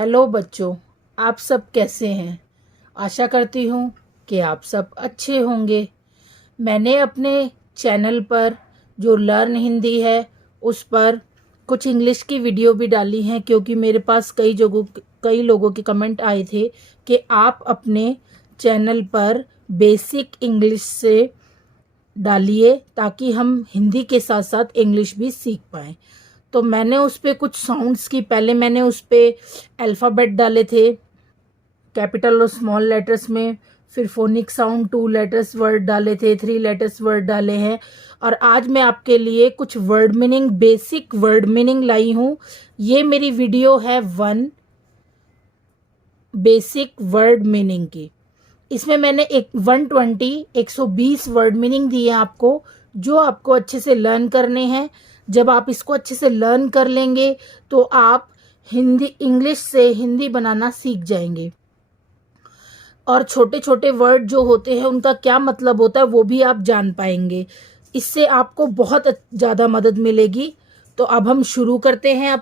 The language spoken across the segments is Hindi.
हेलो बच्चों, आप सब कैसे हैं। आशा करती हूँ कि आप सब अच्छे होंगे। मैंने अपने चैनल पर जो लर्न हिंदी है उस पर कुछ इंग्लिश की वीडियो भी डाली हैं, क्योंकि मेरे पास कई लोगों के कमेंट आए थे कि आप अपने चैनल पर बेसिक इंग्लिश से डालिए ताकि हम हिंदी के साथ साथ इंग्लिश भी सीख पाएँ। तो मैंने उस पे कुछ साउंड्स की, पहले मैंने उस पे अल्फ़ाबेट डाले थे कैपिटल और स्मॉल लेटर्स में, फिर फोनिक साउंड 2 लेटर्स वर्ड डाले थे, 3 लेटर्स वर्ड डाले हैं। और आज मैं आपके लिए कुछ word meaning, basic word meaning लाई हूँ। ये मेरी वीडियो है 1 बेसिक वर्ड मीनिंग की। इसमें मैंने 120 वर्ड मीनिंग दिए आपको, जो आपको अच्छे से लर्न करने हैं। जब आप इसको अच्छे से लर्न कर लेंगे तो आप हिंदी, इंग्लिश से हिंदी बनाना सीख जाएंगे। और छोटे छोटे वर्ड जो होते हैं उनका क्या मतलब होता है वो भी आप जान पाएंगे। इससे आपको बहुत ज़्यादा मदद मिलेगी। तो अब हम शुरू करते हैं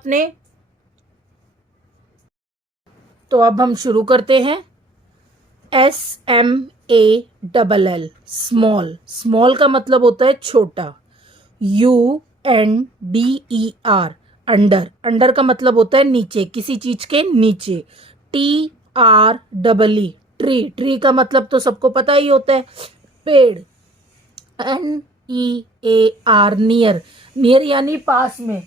SMALL, स्मॉल। स्मॉल का मतलब होता है छोटा। UNDER, under. अंडर का मतलब होता है नीचे, किसी चीज के नीचे। TREE, tree. ट्री का मतलब तो सबको पता ही होता है, पेड़। NEAR, near. नियर यानी पास में,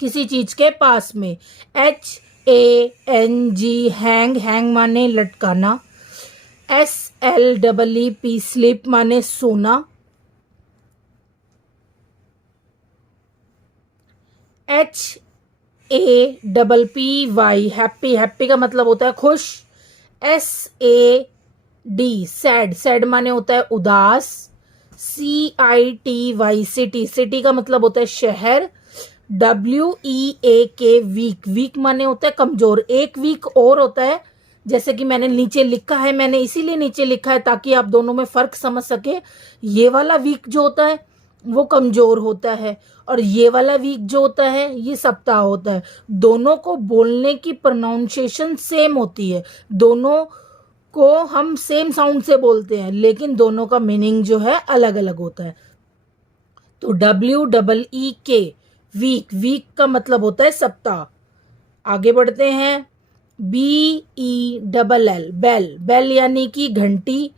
किसी चीज के पास में। HANG, hang. हैंग माने लटकाना। SLEEP, स्लीप माने सोना। HAPPY, happy. हैप्पी का मतलब होता है खुश। SAD, sad. सैड माने होता है उदास। CITY, city. सिटी का मतलब होता है शहर। WEAK, week. वीक माने होता है कमजोर। एक वीक और होता है, जैसे कि मैंने नीचे लिखा है, मैंने इसीलिए नीचे लिखा है ताकि आप दोनों में फर्क समझ सके। ये वाला वीक जो होता है वो कमजोर होता है, और ये वाला वीक जो होता है ये सप्ताह होता है। दोनों को बोलने की प्रोनाउंसिएशन सेम होती है, दोनों को हम सेम साउंड से बोलते हैं, लेकिन दोनों का मीनिंग जो है अलग अलग होता है। तो WEEK, वीक। वीक का मतलब होता है सप्ताह। आगे बढ़ते हैं। BELL, bell. बेल यानी कि घंटी।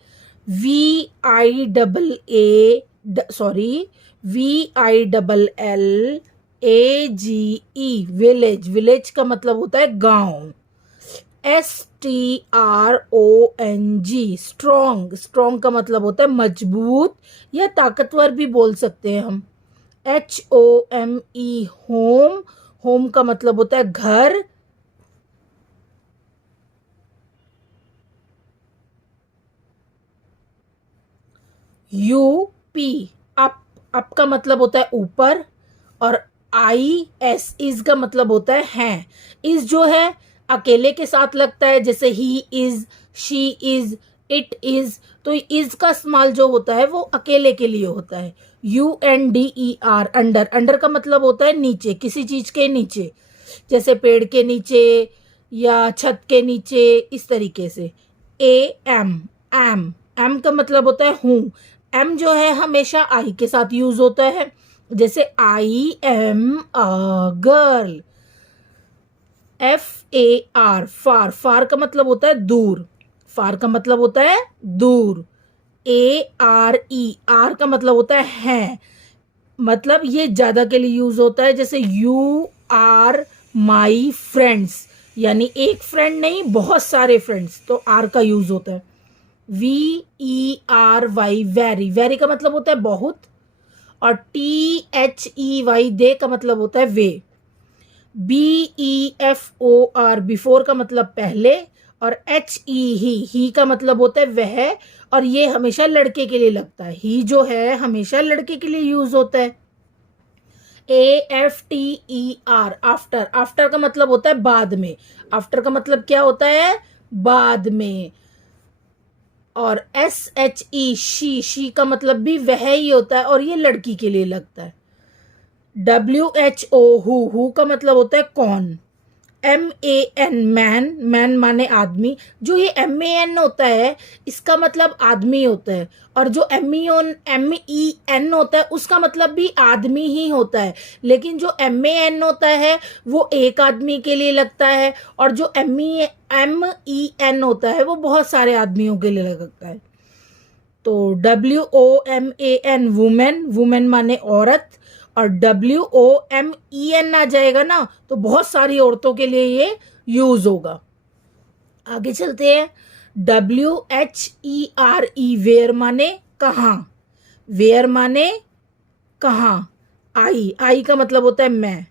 VILLAGE, village. विलेज का मतलब होता है गांव। STRONG, strong. स्ट्रॉन्ग का मतलब होता है मजबूत या ताकतवर भी बोल सकते हैं हम। HOME, home. होम का मतलब होता है घर। UP, up. अप का मतलब होता है ऊपर। और IS, इज का मतलब होता है। इज जो है अकेले के साथ लगता है, जैसे he is, she is, it is. तो इज का इस्तेमाल जो होता है वो अकेले के लिए होता है। UNDER, under. अंडर का मतलब होता है नीचे, किसी चीज के नीचे, जैसे पेड़ के नीचे या छत के नीचे, इस तरीके से। AM, M. एम का मतलब होता है हूँ। एम जो है हमेशा आई के साथ यूज होता है, जैसे I am a girl. FAR, फार। फार का मतलब होता है दूर। फार का मतलब होता है दूर। ARE, आर का मतलब होता है। मतलब ये ज्यादा के लिए यूज होता है, जैसे You are my friends, यानी एक फ्रेंड नहीं, बहुत सारे फ्रेंड्स, तो आर का यूज होता है। VERY, very. वेरी का मतलब होता है बहुत। और THEY, दे का मतलब होता है वे। BEFOR, बिफोर का मतलब पहले। और HE, ही का मतलब होता है वह। और ये हमेशा लड़के के लिए लगता है, ही जो है हमेशा लड़के के लिए यूज होता है। AFTER, after. आफ्टर का मतलब होता है बाद में। आफ्टर का मतलब क्या होता है, बाद में। और SHE, शी का मतलब भी वह ही होता है, और ये लड़की के लिए लगता है। WHO, हु का मतलब होता है कौन। MAN मैन, मैन माने आदमी। जो ये MAN होता है इसका मतलब आदमी होता है, और जो MEN होता है उसका मतलब भी आदमी ही होता है। लेकिन जो MAN होता है वो एक आदमी के लिए लगता है, और जो MEN होता है वो बहुत सारे आदमियों के लिए लगता है। तो WOMAN वुमेन, वुमेन माने औरत, और WOMEN आ जाएगा ना तो बहुत सारी औरतों के लिए ये यूज होगा। आगे चलते हैं। WHERE वेयर माने कहाँ, वेयर माने कहाँ। आई का मतलब होता है मैं।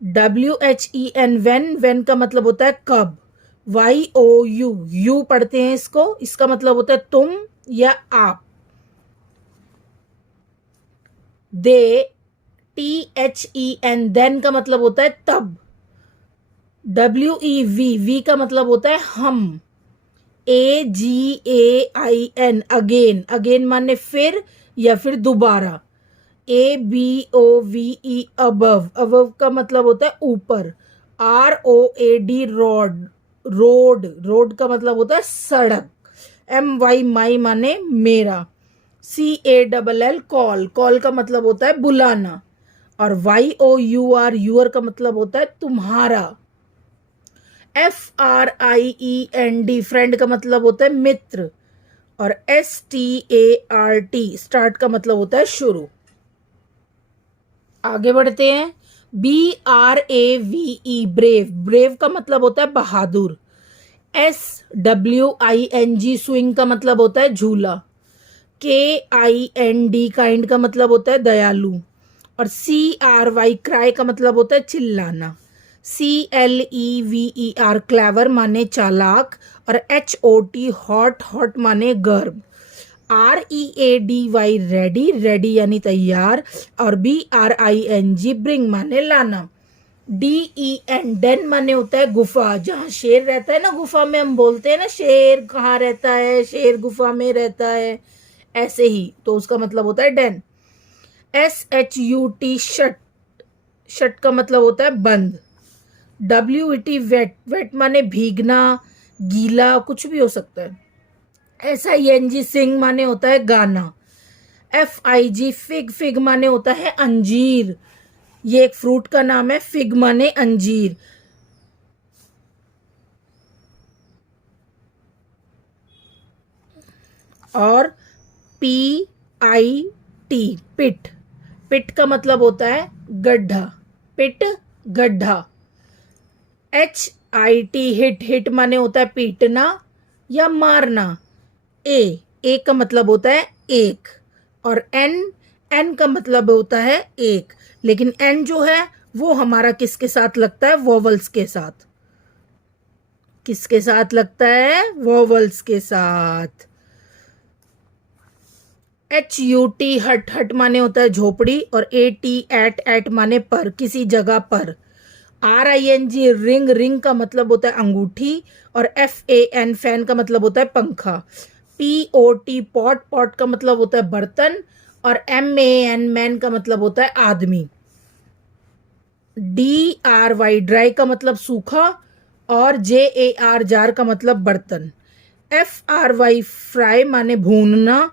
WHEN वेन, वेन का मतलब होता है कब। YOU, यू पढ़ते हैं इसको, इसका मतलब होता है तुम या आप। दे, THEN, देन का मतलब होता है तब। WEV, का मतलब होता है हम। AGAIN, अगेन, अगेन माने फिर या फिर दोबारा। ABOVE, अबव, अबव का मतलब होता है ऊपर। ROAD, रोड, रोड, रोड का मतलब होता है सड़क। MY, माई माने मेरा। CALL, कॉल, कॉल का मतलब होता है बुलाना। और YOUR, यूर का मतलब होता है तुम्हारा। FRIEND, फ्रेंड का मतलब होता है मित्र। और START, स्टार्ट का मतलब होता है शुरू। आगे बढ़ते हैं। BRAVE, ब्रेव, ब्रेव का मतलब होता है बहादुर। SWING, स्विंग का मतलब होता है झूला। KIND, काइंड का मतलब होता है दयालु। और CRY, क्राई का मतलब होता है चिल्लाना। CLEVER, क्लेवर माने चालाक। और HOT, हॉट, हॉट माने गर्म। READY, रेडी, रेडी यानी तैयार। और BRING, ब्रिंग माने लाना। DEN, डेन माने होता है गुफा, जहाँ शेर रहता है ना, गुफा में हम बोलते हैं ना शेर कहाँ रहता है, शेर गुफा में रहता है, ऐसे ही तो उसका मतलब होता है डेन। SHUT, शट, शट का मतलब होता है बंद। WET, वेट, वेट माने भीगना, गीला, कुछ भी हो सकता है। SING, सिंग माने होता है गाना। FIG, फिग, फिग माने होता है अंजीर, ये एक फ्रूट का नाम है, फिग माने अंजीर। और PIT, पिट, पिट का मतलब होता है गड्ढा, पिट, गड्ढा। HIT, हिट, हिट माने होता है पीटना या मारना। ए का मतलब होता है एक। और एन का मतलब होता है एक, लेकिन एन जो है वो हमारा किसके साथ लगता है, वोवल्स के साथ। किसके साथ लगता है, वोवल्स के साथ। HUT, हट, हट माने होता है झोपड़ी। और AT, एट, एट माने पर, किसी जगह पर। RING, रिंग, रिंग का मतलब होता है अंगूठी। और FAN, फैन का मतलब होता है पंखा। POT, पॉट, पॉट का मतलब होता है बर्तन। और MAN, मैन का मतलब होता है आदमी। DRY, ड्राई का मतलब सूखा। और JAR, जार का मतलब बर्तन। FRY, फ्राई माने भूनना।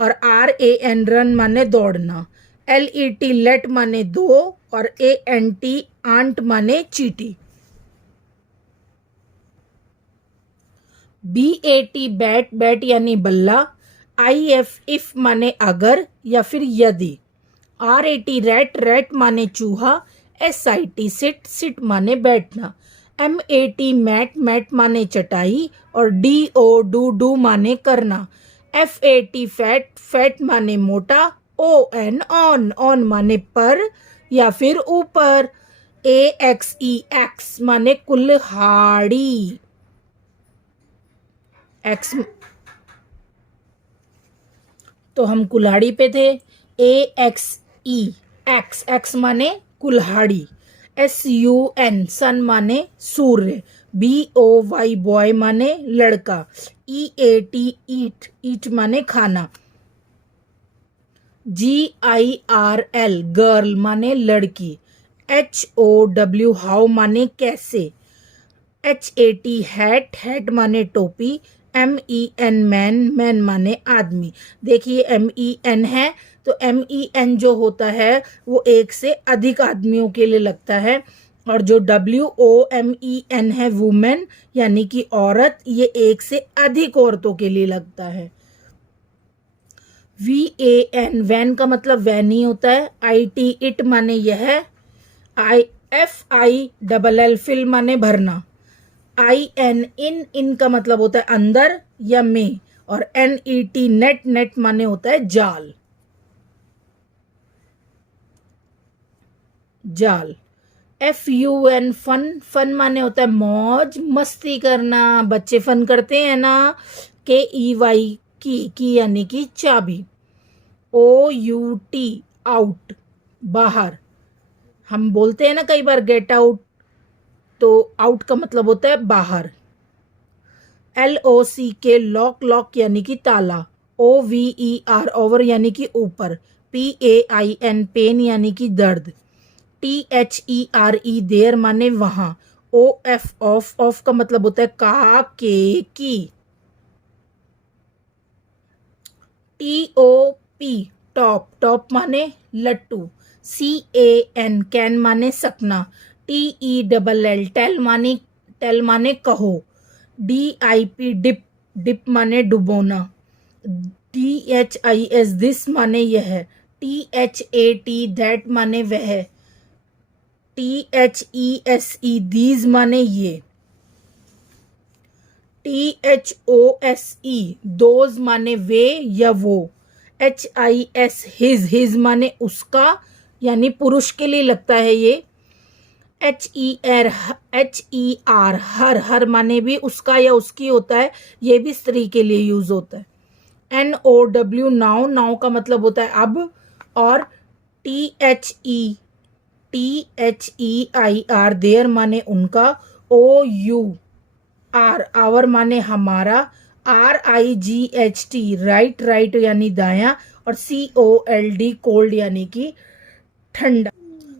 और RAN, रन माने दौड़ना। LET, लेट माने दो। और ANT, आंट माने चीटी। BAT, बैट, बैट यानी बल्ला। IF, इफ माने अगर या फिर यदि। RAT, रैट, रैट माने चूहा। SIT, सिट, सिट माने बैठना। MAT, मैट, मैट माने चटाई। और DO, डू माने करना। FAT, फैट, फैट माने मोटा। ON, ऑन, ऑन माने पर या फिर ऊपर। AXE, एक्स माने कुल्हाड़ी। एक्स, तो हम कुल्हाड़ी पे थे। AXE, एक्स, एक्स माने कुल्हाड़ी। SUN, सन माने सूर्य। BOY, बॉय माने लड़का। EAT, ईट, ईट माने खाना। GIRL, गर्ल माने लड़की। HOW हाउ माने कैसे, HAT हैट, हैट माने टोपी, MEN मैन, मैन माने आदमी। देखिए MEN है तो MEN जो होता है वो एक से अधिक आदमियों के लिए लगता है, और जो WOMEN है वुमेन यानी कि औरत, ये एक से अधिक औरतों के लिए लगता है। VAN वैन का मतलब वैन ही होता है। IT इट माने यह, FILL फिल माने भरना, IN इन का मतलब होता है अंदर या में, और NET नेट, नेट माने होता है जाल, जाल। FUN फन, फन माने होता है मौज मस्ती करना, बच्चे फन करते हैं ना। KEY की यानी कि चाबी। OUT आउट, बाहर। हम बोलते हैं ना कई बार गेट आउट, तो आउट का मतलब होता है बाहर। LOCK लॉक, लॉक यानी कि ताला। OVER ओवर यानी कि ऊपर। PAIN पेन यानी कि दर्द। THERE देर माने वहां। OF ऑफ, ऑफ का मतलब होता है का, के, की। TOP टॉप, टॉप माने लट्टू। CAN कैन माने सपना। TELL टेल माने कहो। DIP डिप, डिप माने डुबोना। DHIS दिस माने यह। THAT दैट माने वह। THESE दीज माने ये। THOSE दोज माने वे या वो। HIS हिज, हिज माने उसका यानी पुरुष के लिए लगता है ये। HER हर, हर माने भी उसका या उसकी होता है, ये भी स्त्री के लिए यूज होता है। NOW नाउ, नाउ का मतलब होता है अब। और THEIR देयर माने उनका। OUR आवर माने हमारा। RIGHT राइट, राइट यानी दाया। और COLD कोल्ड यानी कि ठंडा।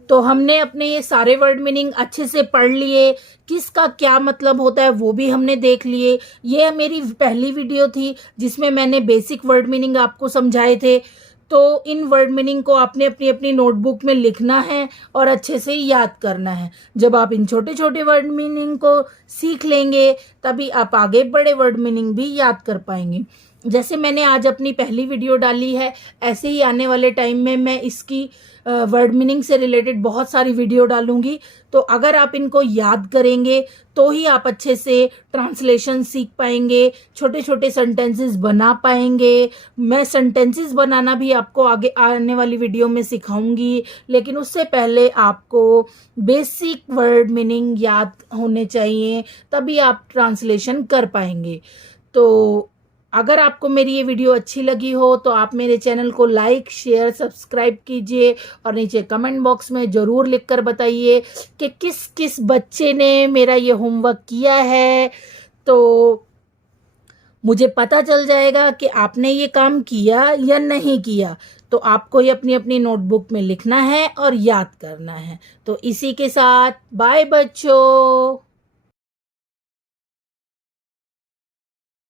तो हमने अपने ये सारे वर्ड मीनिंग अच्छे से पढ़ लिए, किसका क्या मतलब होता है वो भी हमने देख लिए। ये मेरी पहली वीडियो थी जिसमें मैंने बेसिक वर्ड मीनिंग आपको समझाए थे। तो इन वर्ड मीनिंग को आपने अपनी अपनी नोटबुक में लिखना है और अच्छे से याद करना है। जब आप इन छोटे छोटे वर्ड मीनिंग को सीख लेंगे तभी आप आगे बड़े वर्ड मीनिंग भी याद कर पाएंगे। जैसे मैंने आज अपनी पहली वीडियो डाली है, ऐसे ही आने वाले टाइम में मैं इसकी वर्ड मीनिंग से रिलेटेड बहुत सारी वीडियो डालूंगी। तो अगर आप इनको याद करेंगे तो ही आप अच्छे से ट्रांसलेशन सीख पाएंगे, छोटे छोटे सेंटेंसेस बना पाएंगे। मैं सेंटेंसेस बनाना भी आपको आगे आने वाली वीडियो में सिखाऊंगी, लेकिन उससे पहले आपको बेसिक वर्ड मीनिंग याद होने चाहिए, तभी आप ट्रांसलेशन कर पाएंगे। तो अगर आपको मेरी ये वीडियो अच्छी लगी हो तो आप मेरे चैनल को लाइक, शेयर, सब्सक्राइब कीजिए, और नीचे कमेंट बॉक्स में ज़रूर लिखकर बताइए कि किस किस बच्चे ने मेरा ये होमवर्क किया है। तो मुझे पता चल जाएगा कि आपने ये काम किया या नहीं किया। तो आपको ये अपनी अपनी नोटबुक में लिखना है और याद करना है। तो इसी के साथ बाय बच्चों।